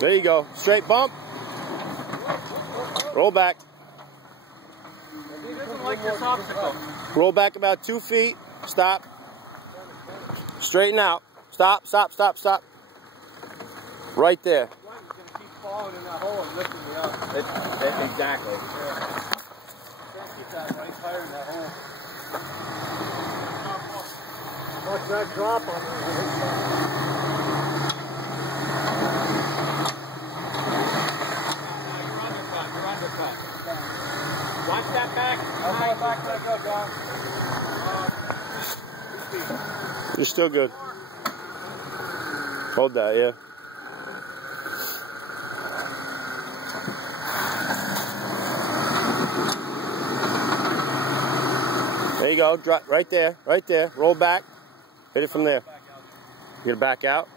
There you go. Straight bump. Roll back. He doesn't like this obstacle. Roll back about 2 feet. Stop. Straighten out. Stop, stop, stop, stop. Right there. He's going to keep falling in that hole and lifting me up. Exactly. Yeah. Try to keep that nice fire in that hole. Watch that drop on there. Watch that back. How far back did I go, John? You're still good. Hold that, yeah. There you go. Drop right there. Right there. Roll back. Hit it from there. You gonna back out?